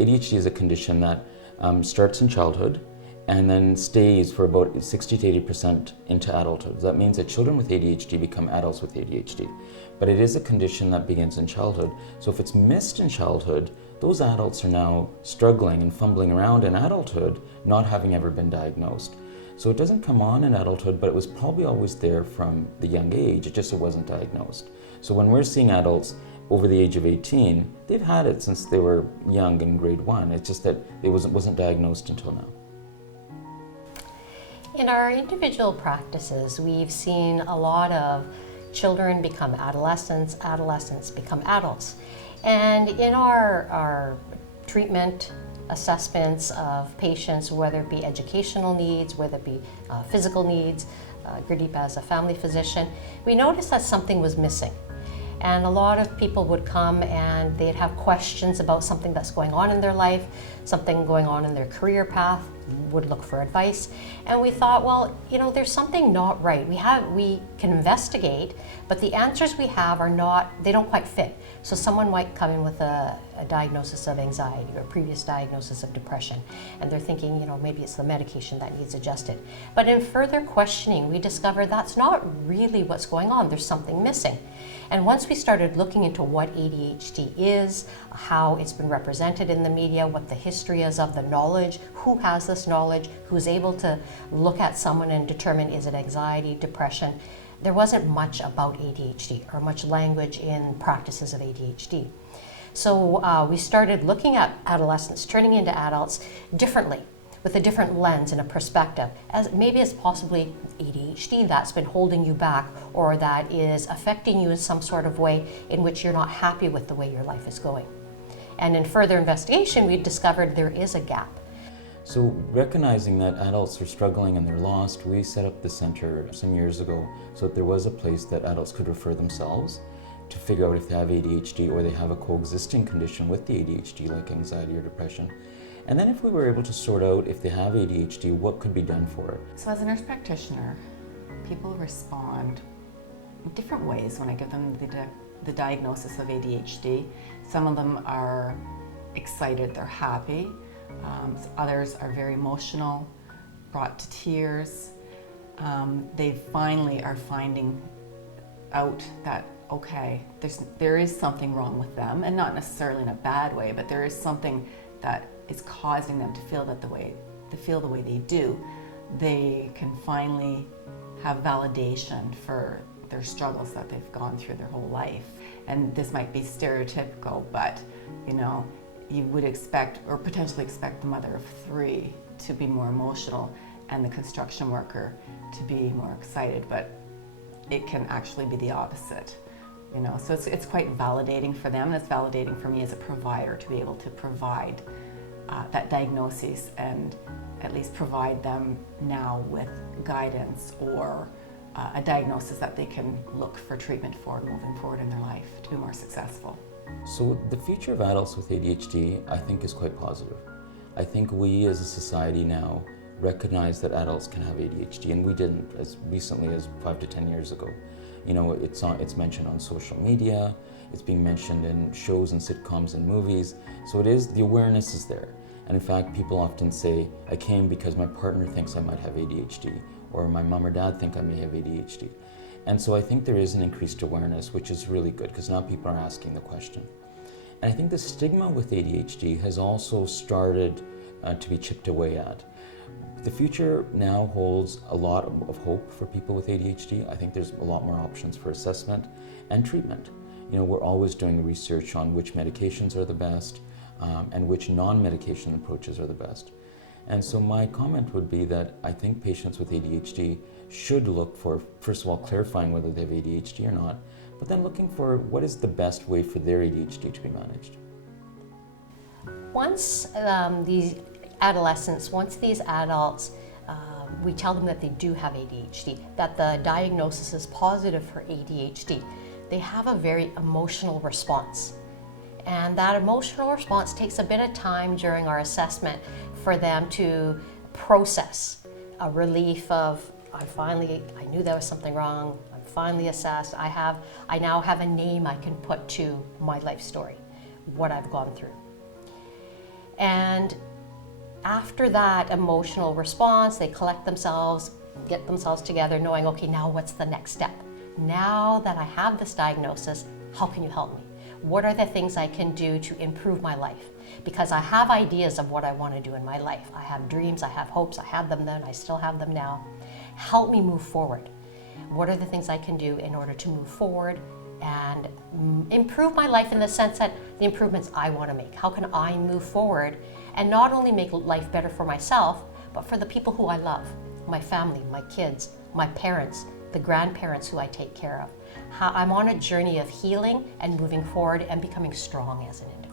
ADHD is a condition that starts in childhood and then stays for about 60 to 80% into adulthood. That means that children with ADHD become adults with ADHD. But it is a condition that begins in childhood. So if it's missed in childhood, those adults are now struggling and fumbling around in adulthood, not having ever been diagnosed. So it doesn't come on in adulthood, but it was probably always there from the young age, it wasn't diagnosed. So when we're seeing adults over the age of 18, they've had it since they were young in grade 1. It's just that it wasn't diagnosed until now. In our individual practices, we've seen a lot of children become adolescents, adolescents become adults. And in our treatment assessments of patients, whether it be educational needs, whether it be physical needs, Gurdeep as a family physician, we noticed that something was missing. And a lot of people would come and they'd have questions about something that's going on in their life, something going on in their career path, would look for advice. And we thought, well, there's something not right. We can investigate, but the answers we have they don't quite fit. So someone might come in with a diagnosis of anxiety or a previous diagnosis of depression, and they're thinking, maybe it's the medication that needs adjusted. But in further questioning, we discovered that's not really what's going on. There's something missing. And once we started looking into what ADHD is, how it's been represented in the media, what the history is of the knowledge, who has this knowledge, who's able to look at someone and determine is it anxiety, depression, there wasn't much about ADHD or much language in practices of ADHD. So we started looking at adolescents turning into adults differently, with a different lens and a perspective, as maybe it's possibly ADHD that's been holding you back or that is affecting you in some sort of way in which you're not happy with the way your life is going. And in further investigation, we discovered there is a gap. So recognizing that adults are struggling and they're lost, we set up the center some years ago so that there was a place that adults could refer themselves to figure out if they have ADHD or they have a coexisting condition with the ADHD like anxiety or depression. And then if we were able to sort out if they have ADHD, what could be done for it? So as a nurse practitioner, people respond in different ways when I give them the diagnosis of ADHD. Some of them are excited, they're happy. Others are very emotional, brought to tears. They finally are finding out that, okay, there is something wrong with them, and not necessarily in a bad way, but there is something that is causing them to feel the way they do. They can finally have validation for their struggles that they've gone through their whole life. And this might be stereotypical, but you would expect, or potentially expect, the mother of 3 to be more emotional and the construction worker to be more excited, but it can actually be the opposite. So it's quite validating for them, and it's validating for me as a provider to be able to provide that diagnosis and at least provide them now with guidance or a diagnosis that they can look for treatment for moving forward in their life to be more successful. So the future of adults with ADHD, I think, is quite positive. I think we as a society now recognize that adults can have ADHD, and we didn't as recently as 5 to 10 years ago. It's mentioned on social media, it's being mentioned in shows and sitcoms and movies, so the awareness is there. And in fact, people often say, I came because my partner thinks I might have ADHD, or my mom or dad think I may have ADHD. And so I think there is an increased awareness, which is really good, because now people are asking the question. And I think the stigma with ADHD has also started to be chipped away at. The future now holds a lot of hope for people with ADHD. I think there's a lot more options for assessment and treatment. We're always doing research on which medications are the best and which non-medication approaches are the best. And so my comment would be that I think patients with ADHD should look for, first of all, clarifying whether they have ADHD or not, but then looking for what is the best way for their ADHD to be managed. Once these adults, we tell them that they do have ADHD, that the diagnosis is positive for ADHD, they have a very emotional response. And that emotional response takes a bit of time during our assessment for them to process a relief of, I knew there was something wrong, I'm finally assessed, I now have a name I can put to my life story, what I've gone through. And after that emotional response, they collect themselves, get themselves together, knowing, okay, now what's the next step? Now that I have this diagnosis, how can you help me? What are the things I can do to improve my life? Because I have ideas of what I want to do in my life. I have dreams, I have hopes, I had them then, I still have them now. Help me move forward. What are the things I can do in order to move forward and improve my life in the sense that the improvements I want to make? How can I move forward and not only make life better for myself, but for the people who I love, my family, my kids, my parents, the grandparents who I take care of. I'm on a journey of healing and moving forward and becoming strong as an individual.